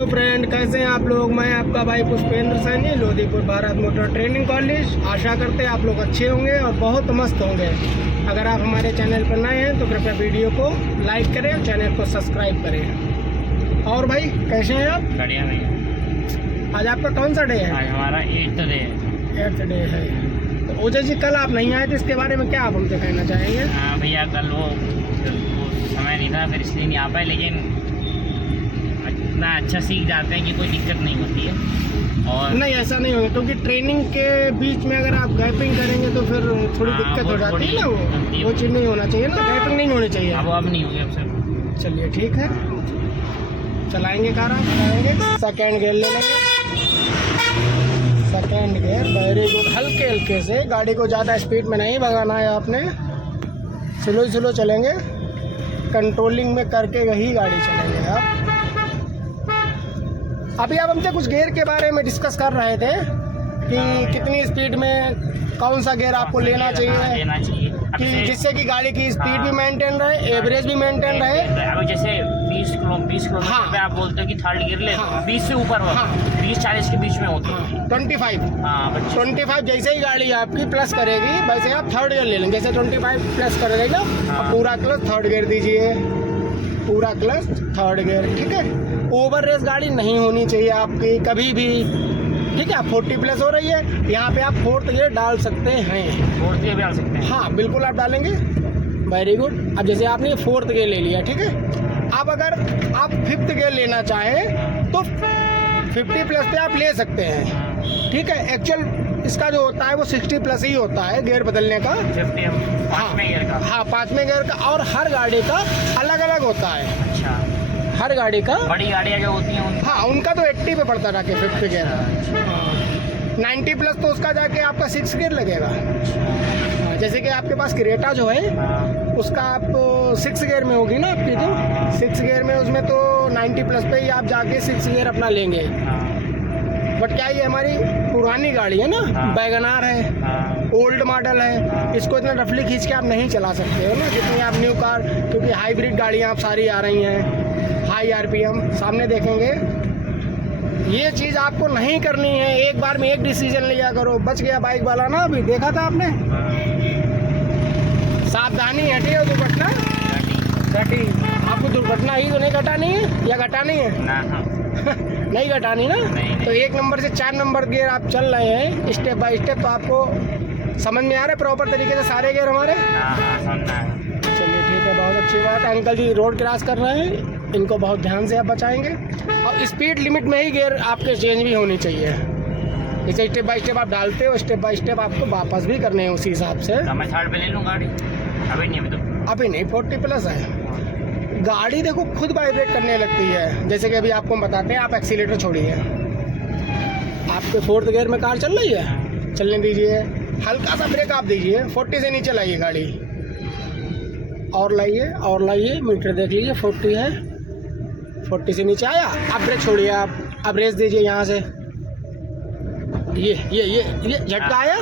तो फ्रेंड, कैसे हैं आप लोग। मैं आपका भाई Pushpendra Saini, Lodhipur Bharat motor training college. आशा करते हैं आप लोग अच्छे होंगे और बहुत मस्त होंगे। अगर आप हमारे चैनल पर नए हैं तो कृपया वीडियो को लाइक करें, चैनल को सब्सक्राइब करें। और भाई कैसे हैं आप? बढ़िया भैया। आज आपका कौन सा डे है? आज हमारा 8th डे है। 8th डे है। तो ओजय जी, कल आप नहीं आए थे, इसके बारे में क्या आप हमसे कहना चाहेंगे? हाँ भैया, कल वो समय नहीं था, फिर इसलिए नहीं आ पाए, लेकिन इतना अच्छा सीख जाते हैं कि कोई दिक्कत नहीं होती है। और नहीं, ऐसा नहीं होगा, क्योंकि ट्रेनिंग के बीच में अगर आप गैपिंग करेंगे तो फिर थोड़ी दिक्कत हो जाती है ना। वो चीज़ नहीं होना चाहिए ना, गैपिंग नहीं होनी चाहिए। अब नहीं होगी अब सर। चलिए ठीक है, चलाएंगे कार, आप चलाएंगे। सेकेंड गियर ले लेंगे। Second gear, very good. हल्के हल्के से, गाड़ी को ज़्यादा स्पीड में नहीं भगाना है आपने, स्लो स्लो चलेंगे, कंट्रोलिंग में करके ही गाड़ी चलेंगे आप। अभी आप हमसे कुछ गियर के बारे में डिस्कस कर रहे थे कि कितनी स्पीड में कौन सा गियर आपको लेना चाहिए कि जिससे कि गाड़ी की स्पीड भी मेंटेन रहे, एवरेज भी मेंटेन रहे। अभी जैसे 20 किलोमीटर पे आप बोलते हो कि थर्ड गियर ले, 20 से ऊपर हो, 20-40 के बीच में होती है। 25 जैसे ही गाड़ी आपकी प्लस करेगी वैसे आप थर्ड गियर ले लेंगे। जैसे 25 प्लस कर देगा, पूरा क्लच थर्ड गियर दीजिए, पूरा क्लच थर्ड गियर, ठीक है। ओवर रेस गाड़ी नहीं होनी चाहिए आपकी कभी भी, ठीक है। 40 प्लस हो रही है, यहाँ पे आप 4th गियर डाल सकते हैं। 4th गियर डाल सकते हैं, हाँ बिल्कुल आप डालेंगे। Very good. अब जैसे आपने 4th गियर ले लिया, ठीक है। अब अगर आप 5th गियर लेना चाहें तो 50 प्लस पे आप ले सकते हैं, ठीक है। एक्चुअल इसका जो होता है वो 60 प्लस ही होता है गियर बदलने का। 50 पाँचवें गियर का। हाँ, 5वें गियर का। और हर गाड़ी का अलग अलग होता है। अच्छा, हर गाड़ी का। बड़ी गाड़ियाँ जो होती हैं हाँ, उनका तो 80 पे पड़ता था कि 5th गियर। 90 प्लस तो उसका जाके आपका 6th गियर लगेगा। जैसे कि आपके पास क्रेटा जो है उसका आप 6th गियर में होगी ना आपकी, तो 6th गियर में उसमें तो 90 प्लस पे ही आप जाके 6th गियर अपना लेंगे। बट क्या ये हमारी पुरानी गाड़ी है ना, वैगनार है, ओल्ड मॉडल है, इसको इतना रफली खींच के आप नहीं चला सकते हो ना जितनी आप न्यू कार, क्योंकि हाइब्रिड गाड़ियाँ आप सारी आ रही हैं, हाई RPM सामने देखेंगे। ये चीज़ आपको नहीं करनी है। एक बार में एक डिसीजन लिया करो। बच गया बाइक वाला ना, अभी देखा था आपने। सावधानी, हटी हो दुर्घटना घटी। आपको दुर्घटना ही तो नहीं घटानी है या घटानी है? नहीं घटानी ना। तो 1 नंबर से 4 नंबर गियर आप चल रहे हैं स्टेप बाय स्टेप, तो आपको समझ में आ रहा है प्रॉपर तरीके से सारे गियर हमारे? चलिए ठीक है, बहुत अच्छी बात है। अंकल जी रोड क्रॉस कर रहे हैं, इनको बहुत ध्यान से आप बचाएंगे। और स्पीड लिमिट में ही गियर आपके चेंज भी होनी चाहिए। जैसे स्टेप बाय स्टेप आप डालते हो, स्टेप बाय स्टेप आपको वापस भी करने हैं उसी हिसाब से। तो मैं थर्ड पे ले लूँ गाड़ी? अभी नहीं, 40 प्लस है गाड़ी। देखो खुद वाइब्रेट करने लगती है। जैसे कि अभी आपको बताते हैं, आप एक्सीलेटर छोड़िए, आपके 4th गियर में कार चल रही है, चलने दीजिए। हल्का सा ब्रेक आप दीजिए, 40 से नीचे लाइए गाड़ी, और लाइए, मीटर देख लीजिए 40 है, 40 से नीचे आया, अब ब्रेक छोड़िए आप, अब रेस दीजिए यहाँ से। ये झटका आया,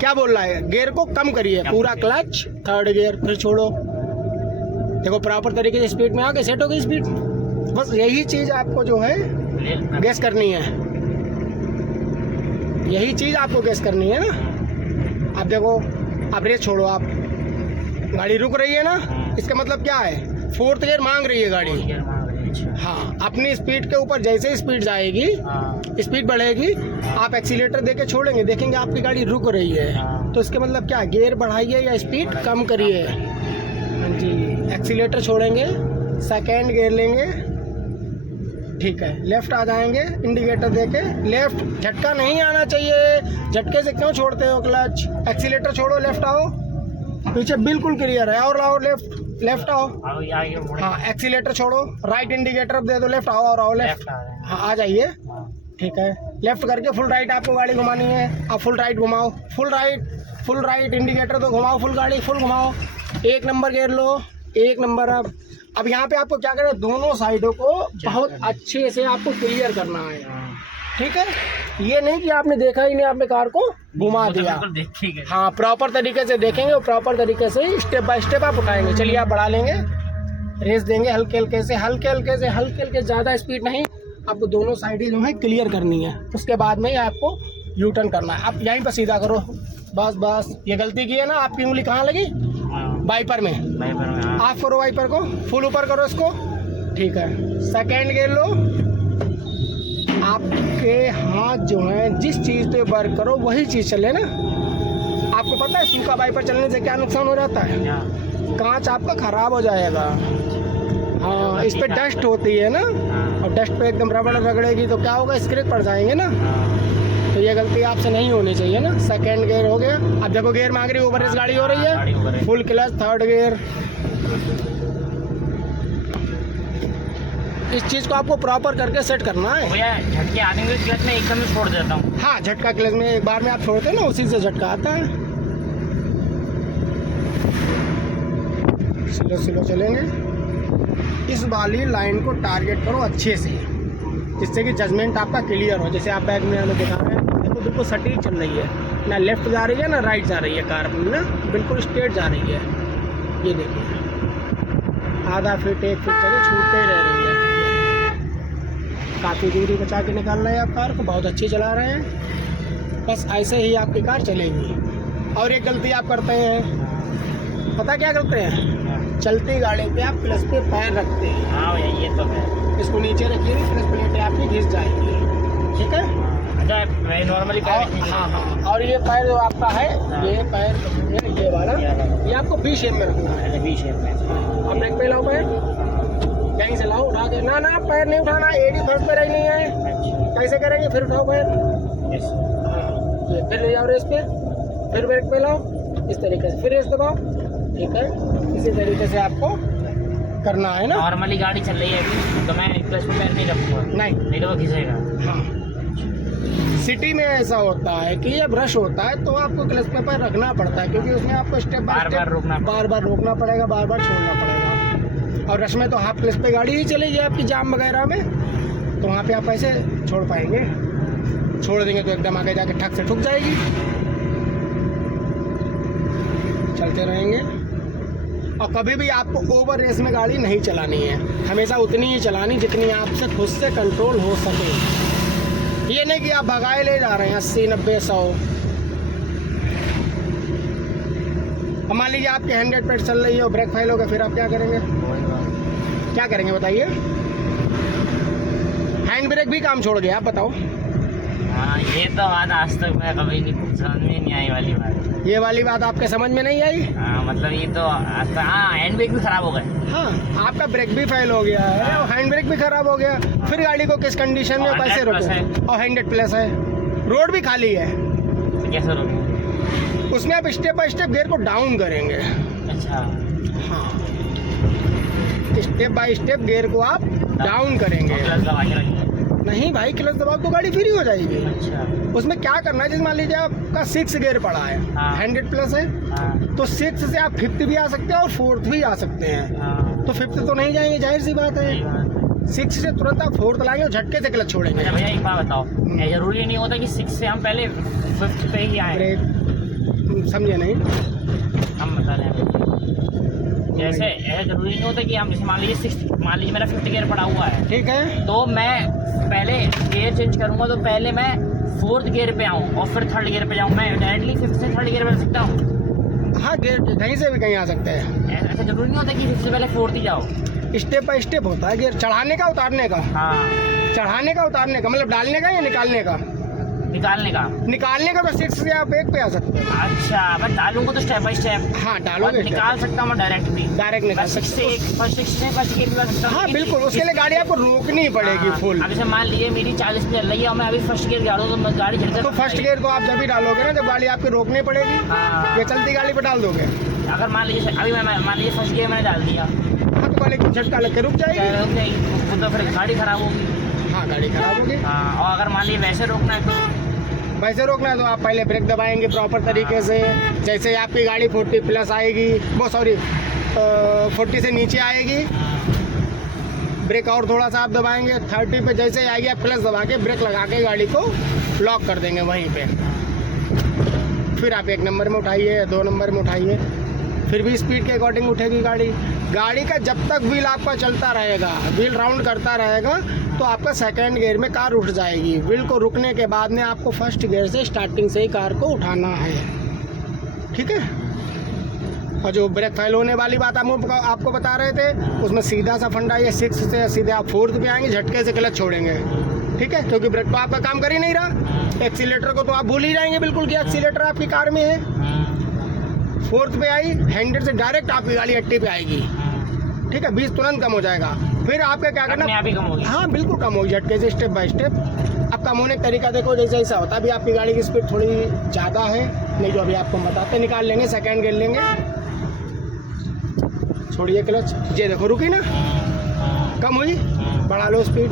क्या बोल रहा है? गियर को कम करिए, पूरा क्लच थर्ड गियर, फिर छोड़ो। देखो प्रॉपर तरीके से स्पीड में आ गए, सेट हो गई स्पीड। बस यही चीज़ आपको जो है गैस करनी है, यही चीज़ आपको गैस करनी है ना। अब देखो, अब रेस छोड़ो, आप गाड़ी रुक रही है ना, इसका मतलब क्या है? 4th गियर मांग रही है गाड़ी। हाँ, अपनी स्पीड के ऊपर जैसे स्पीड जाएगी, स्पीड बढ़ेगी, आप एक्सीलेटर देके छोड़ेंगे, देखेंगे आपकी गाड़ी रुक रही है, तो इसका मतलब क्या? गियर बढ़ाइए या स्पीड कम करिए। हाँ जी, एक्सीलेटर छोड़ेंगे, सेकेंड गियर लेंगे, ठीक है, लेफ्ट आ जाएंगे, इंडिकेटर देके लेफ्ट। झटका नहीं आना चाहिए, झटके से क्यों छोड़ते हो क्लच? एक्सीलेटर छोड़ो, लेफ्ट आओ, पीछे बिल्कुल क्लियर है, और आओ, लेफ्ट आओ। हाँ, एक्सीलेटर छोड़ो, राइट इंडिकेटर दे दो, लेफ्ट आओ, और आओ लेफ्ट। हाँ, आ जाइए, ठीक है। लेफ्ट करके फुल राइट आपको गाड़ी घुमानी है, आप फुल राइट घुमाओ, फुल राइट इंडिकेटर तो घुमाओ, फुल गाड़ी फुल घुमाओ। 1 नंबर गियर लो, 1 नंबर। अब यहाँ पे आपको क्या करना है? दोनों साइडों को बहुत अच्छे से आपको क्लियर करना है, ठीक है। ये नहीं कि आपने देखा ही नहीं, आपने कार को घुमा दिया। हाँ, प्रॉपर तरीके से देखेंगे और प्रॉपर तरीके से स्टेप बाय स्टेप आप उठाएंगे। चलिए आप बढ़ा लेंगे, रेस देंगे हल्के हल्के से, ज़्यादा स्पीड नहीं, आपको दोनों साइडें जो है क्लियर करनी है, उसके बाद में ही आपको यू टर्न करना है। आप यहीं पर सीधा करो, बस बस। ये गलती की है ना, आपकी उंगली कहाँ लगी? वाइपर में। हाँ। ऑफ करो वाइपर को, फुल ऊपर करो इसको, ठीक है। सेकेंड गियर लो, आपके हाथ जो है जिस चीज़ पे वर्क करो वही चीज़ चले ना। आपको पता है सूखा वाइपर चलने से क्या नुकसान हो जाता है? कांच आपका खराब हो जाएगा। हाँ, इस पे डस्ट होती है ना, और डस्ट पे एकदम रबड़ रगड़ेगी तो क्या होगा? स्क्रैच पड़ जाएंगे ना। तो ये गलती आपसे नहीं होनी चाहिए ना। सेकंड गियर हो गया। अब देखो गियर मांग रही है, ओवर रेस गाड़ी हो रही है, फुल क्लच, थर्ड गियर। इस चीज़ को आपको प्रॉपर करके सेट करना है। भैया झटके आने के क्लच में एकदम छोड़ देता हूँ। हाँ, झटका क्लच में एक बार में आप छोड़ते हैं ना, उसी से झटका आता है। स्लो स्लो चलेंगे। इस वाली लाइन को टारगेट करो अच्छे से, जिससे कि जजमेंट आपका क्लियर हो। जैसे आप बैक में हमें दिखा रहे हैं, देखो बिल्कुल सटीक चल रही है ना, लेफ्ट जा रही है ना राइट जा रही है, कार ना बिल्कुल स्ट्रेट जा रही है। ये देखिए, आधा फीट एक फीट चले छूटते ही रह रही है। काफ़ी दूरी बचा के निकाल रहे हैं आप कार को, बहुत अच्छी चला रहे हैं। बस ऐसे ही आपकी कार चलेगी। और एक गलती आप करते हैं, पता क्या करते हैं? चलती गाड़ी पे आप क्लच पे पैर रखते हैं। हाँ भैया ये तो है। इसको नीचे रखिए, क्लच प्लेटें आपकी घिस जाएंगी, ठीक है। अच्छा मैं नॉर्मली हाँ हाँ, और ये पैर जो आपका है, ये पैर ये वाला, ये आपको बी शेप में रखना है। बी शेप में। अब ब्रेक पे लाओ, पैर कहीं से लाओ, उठा के ना पैर नहीं उठाना, एडी फर्स्ट पे रहनी है। कैसे करेंगे? फिर उठाओ पैर, ये फिर ले जाओ रेस पे, फिर ब्रेक पे लाओ, इस तरीके से फिर रेस दबाओ, ठीक है। इसी तरीके से आपको करना है ना। नॉर्मली गाड़ी चल रही है अभी तो मैं क्लच पे पैर नहीं रखूँगा, नहीं तो वो घिसेगा। हाँ, सिटी में ऐसा होता है कि जब रश होता है तो आपको क्लच पे पैर रखना पड़ता है, क्योंकि उसमें आपको स्टेप बाय स्टेप बार बार रोकना पड़ेगा, बार बार छोड़ना पड़ेगा। और रश में तो हाफ क्लच पे गाड़ी ही चलेगी आपकी, जाम वगैरह में, तो वहाँ पे आप ऐसे छोड़ पाएंगे। छोड़ देंगे तो एकदम आगे जाके ठक से ठुक जाएगी। चलते रहेंगे। और कभी भी आपको ओवर रेस में गाड़ी नहीं चलानी है, हमेशा उतनी ही चलानी जितनी आपसे खुद से कंट्रोल हो सके। ये नहीं कि आप भगाए ले जा रहे हैं 80, 90, 100। अब मान लीजिए आपकी 100 चल रही है और ब्रेक फेल होगा, फिर आप क्या करेंगे? क्या करेंगे बताइए? हैंड ब्रेक भी काम छोड़ गया, आप बताओ। हाँ ये तो बात आज तक मैं कभी नहीं समझ में नहीं आई वाली बात। ये वाली बात आपके समझ में नहीं आई? हाँ मतलब ये तो हाँ, हैंड ब्रेक भी खराब हो गए। हाँ, आपका ब्रेक भी फेल हो गया है और हैंड ब्रेक भी खराब हो गया, फिर गाड़ी को किस कंडीशन में कैसे रोके? और 100+ है, रोड भी खाली है, तो कैसे रोके? उसमें आप स्टेप बाय स्टेप गियर को डाउन करेंगे। अच्छा हाँ, स्टेप बाय स्टेप गियर को आप डाउन करेंगे। क्लच दबा के रखिए। नहीं भाई, क्लच दबाओ तो गाड़ी फ्री हो जाएगी। अच्छा उसमें क्या करना है, जैसे मान लीजिए आपका 6 गियर पड़ा है, 100+ है, तो 6 से आप 5th भी आ सकते हैं और 4th भी आ सकते हैं। तो 5th तो नहीं जाएंगे, जाहिर सी बात है। 6 से तुरंत आप 4th लाएंगे और झटके से क्लच छोड़ेंगे। अच्छा भैया एक बात बताओ, ये जरूरी नहीं होता कि 6 से हम पहले 5th पे ही आए? ब्रेक समझे नहीं? हम बता रहे हैं जैसे ऐसा जरूरी नहीं होता कि हम जैसे मान लीजिए मेरा 5th गियर पड़ा हुआ है, ठीक है, तो मैं पहले गियर चेंज करूंगा तो पहले मैं 4th गियर पे आऊँ और फिर 3rd गियर पे जाऊँ। मैं डायरेक्टली 5th से 3rd गियर पे सकता हूँ? हाँ, गियर कहीं से भी कहीं आ सकते हैं। ऐसा जरूरी नहीं होता कि 5th से पहले 4th ही जाओ। स्टेप बाय स्टेप होता है गियर, चढ़ाने का उतारने का। हाँ, चढ़ाने का उतारने का मतलब डालने का या निकालने का? निकालने का। निकालने का तो 6 से आप 1 पे आ सकते हैं। अच्छा मैं डालूंगा तो स्टेप बाय स्टेप। हाँ, और डालोगे निकाल सकता हूँ मैं डायरेक्ट भी? डायरेक्ट निकाल सकते से फर्स्ट गियर भी आ सकता हूँ? हाँ बिल्कुल, उसके लिए गाड़ी आपको रोकनी पड़ेगी फुल। अब जैसे मान लीजिए मेरी 40 पे चल रही है और मैं अभी फर्स्ट गियर डालूँ तो मैं गाड़ी झटका। तो फर्स्ट गियर को आप जब भी डालोगे ना, जब गाड़ी आपकी रोकनी पड़ेगी, हाँ। ये चलती गाड़ी पे डाल दोगे। अगर मान लीजिए अभी मैं मान लीजिए फर्स्ट गियर मैंने डाल दिया, हाँ, तो गाड़ी को झटका लग के रुक जाएगी। तो फिर गाड़ी खराब होगी। हाँ, गाड़ी खराब होगी। हाँ, और अगर मान लीजिए वैसे रोकना है तो वैसे रोकना है तो आप पहले ब्रेक दबाएंगे प्रॉपर तरीके से। जैसे आपकी गाड़ी 40+ आएगी, वो सॉरी 40 से नीचे आएगी, ब्रेक और थोड़ा सा आप दबाएंगे। 30 पे जैसे आएगी आप क्लच दबा के ब्रेक लगा के गाड़ी को लॉक कर देंगे वहीं पे। फिर आप 1 नंबर में उठाइए, 2 नंबर में उठाइए, फिर भी स्पीड के अकॉर्डिंग उठेगी गाड़ी। गाड़ी का जब तक व्हील आपका चलता रहेगा, व्हील राउंड करता रहेगा, तो आपका सेकंड गियर में कार उठ जाएगी। व्हील को रुकने के बाद में आपको फर्स्ट गियर से स्टार्टिंग से ही कार को उठाना है, ठीक है। और जो ब्रेक फेल होने वाली बात हम आपको बता रहे थे, उसमें सीधा सा फंडा ये 6 से सीधे आप 4th पे आएंगे, झटके से क्लच छोड़ेंगे, ठीक है, क्योंकि ब्रेक तो आपका काम कर ही नहीं रहा। एक्सीलेटर को तो आप भूल ही जाएंगे बिल्कुल कि एक्सीलेटर आपकी कार में है। 4th पे आई, हैंडल से डायरेक्ट आपकी गाड़ी 80 पे आएगी, ठीक है, 20 तुरंत कम हो जाएगा। फिर आपका क्या करना, अभी कम होगी। हाँ बिल्कुल कम होगी, झटके से स्टेप बाय स्टेप। अब कम होने का तरीका देखो, जैसे ऐसा होता है, अभी आपकी गाड़ी की स्पीड थोड़ी ज़्यादा है, नहीं जो अभी आपको बताते, निकाल लेंगे, सेकंड गियर लेंगे, छोड़िए क्लच, ये देखो रुकी ना, कम हुई, बढ़ा लो स्पीड,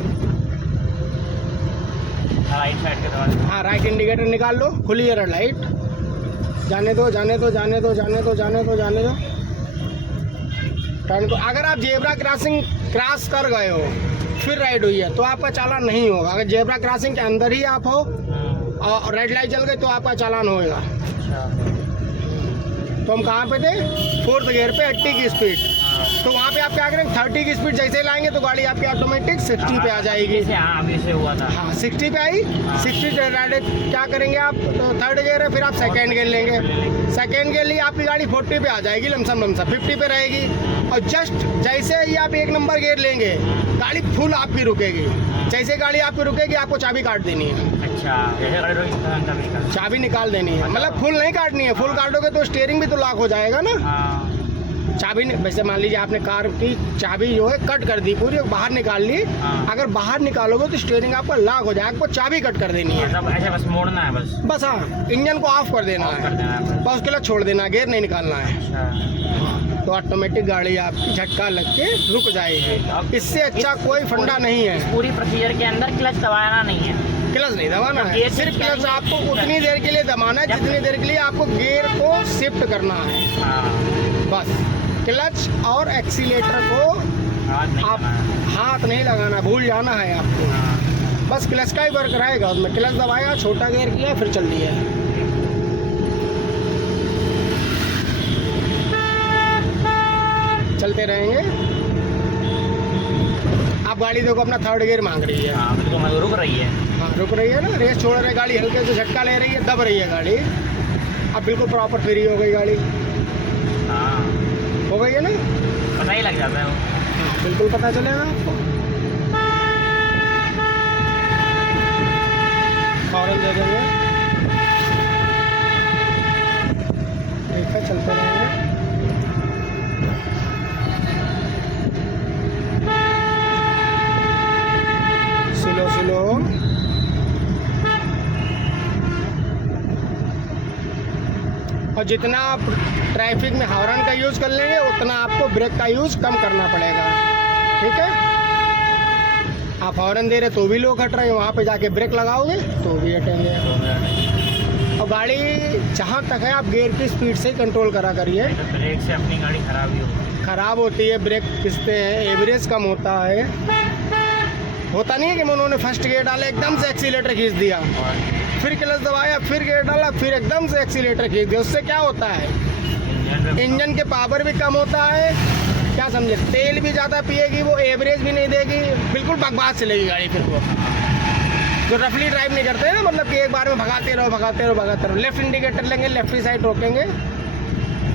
राइट साइड के दरवाजे, हाँ राइट इंडिकेटर निकाल लो, खुली है लाइट, जाने दो जाने दो जाने दो जाने दो जाने दो जाने दो, टर्न को। अगर आप जेब्रा क्रॉसिंग क्रॉस कर गए हो फिर राइट हुई है तो आपका चालान नहीं होगा। अगर जेब्रा क्रॉसिंग के अंदर ही आप हो और रेड लाइट जल गई तो आपका चालान होएगा। तो हम कहाँ पे थे, 4th गियर पे 80 की स्पीड, तो वहाँ पे आप क्या करेंगे, 30 की स्पीड जैसे लाएंगे तो गाड़ी आपकी ऑटोमेटिक 60 पे आ जाएगी। अभी से हुआ था, हाँ 60 पे आई, 60 डायरेक्ट क्या करेंगे आप, तो 3rd गियर है, फिर आप सेकंड गियर लेंगे, सेकंड गियर लिए आपकी गाड़ी 40 पे आ जाएगी, लमसम 50 पे रहेगी। और जस्ट जैसे ही आप 1 नंबर गियर लेंगे गाड़ी फुल आपकी रुकेगी। जैसे गाड़ी आपकी रुकेगी आपको चाबी काट देनी है। अच्छा, जैसे गाड़ी रुकी चाबी निकाल देनी है, मतलब फुल नहीं काटनी है, फुल काटोगे तो स्टीयरिंग भी तो लॉक हो जाएगा ना। चाबी वैसे मान लीजिए आपने कार की चाबी जो है कट कर दी पूरी, बाहर निकाल ली, अगर बाहर निकालोगे तो स्टीयरिंग आपका लॉक हो जाएगा, आपको चाबी कट कर देनी है। ऐसे बस मोड़ना है बस हाँ, इंजन को ऑफ कर देना है, बस उसके लिए छोड़ देना, गियर नहीं निकालना है, तो ऑटोमेटिक गाड़ी आपकी झटका लग के रुक जाएगी। इससे अच्छा कोई फंडा नहीं है। पूरी प्रोसीजर के अंदर क्लच दबाना नहीं है, क्लच नहीं दबाना है, सिर्फ क्लच आपको उतनी देर के लिए दबाना है जितनी देर के लिए आपको गियर को शिफ्ट करना है, बस। क्लच और एक्सीलेटर को आप हाथ नहीं लगाना, भूल जाना है आपको, बस क्लच का ही वर्क रहेगा उसमें। क्लच दबाया, छोटा गियर किया, फिर चल दिया। चलते रहेंगे। आप गाड़ी देखो अपना 3rd गियर मांग रही है, तो रुक रही है, हाँ रुक रही है ना, रेस छोड़ रही गाड़ी, हल्के से झटका ले रही है, दब रही है गाड़ी। अब बिल्कुल प्रॉपर फ्री हो गई गाड़ी, हो गई है ना, पता ही लग जाता है वो, बिल्कुल पता चलेगा आपको। हॉर्न दे देंगे, ठीक है, चलते रहेंगे। स्लो स्लो, और जितना आप ट्रैफिक में हॉर्न का यूज़ कर लेंगे उतना आपको ब्रेक का यूज़ कम करना पड़ेगा, ठीक है। आप हॉर्न दे रहे तो भी लोग हट रहे हैं, वहाँ पे जाके ब्रेक लगाओगे तो भी हटेंगे। और गाड़ी जहाँ तक है आप गियर की स्पीड से कंट्रोल करा करिए, ब्रेक से अपनी गाड़ी खराब होती है, ब्रेक खिंचते हैं, एवरेज कम होता है। होता नहीं है कि उन्होंने फर्स्ट गियर डाला एकदम से एक्सीलेटर खींच दिया, फिर क्लच दबाया, फिर गियर डाला, फिर एकदम से एक्सीलेटर खींच दिया, उससे क्या होता है, इंजन के पावर भी कम होता है, क्या समझे, तेल भी ज़्यादा पिएगी वो, एवरेज भी नहीं देगी, बिल्कुल बकवास चलेगी गाड़ी। फिर वो जो रफली ड्राइव नहीं करते हैं ना, मतलब कि एक बार में भगाते रहो भगाते रहो भगाते रहो। लेफ्ट इंडिकेटर लेंगे, लेफ्ट साइड रोकेंगे,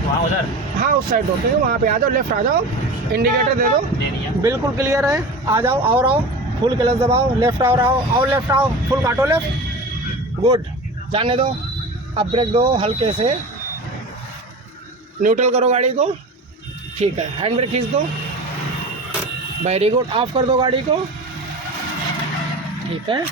वहाँ उधर, हाँ उस साइड रोकेंगे, वहाँ पे आ जाओ, लेफ्ट आ जाओ, इंडिकेटर दे दो, बिल्कुल क्लियर है, आ जाओ, और आओ, फुल क्लच दबाओ, लेफ्ट और आओ, और लेफ्ट आओ, फुल काटो लेफ्ट, गुड, जाने दो। अब ब्रेक दो, हल्के से न्यूट्रल करो गाड़ी को, ठीक है, हैंड ब्रेक खींच दो, वेरी गुड, ऑफ कर दो गाड़ी को, ठीक है।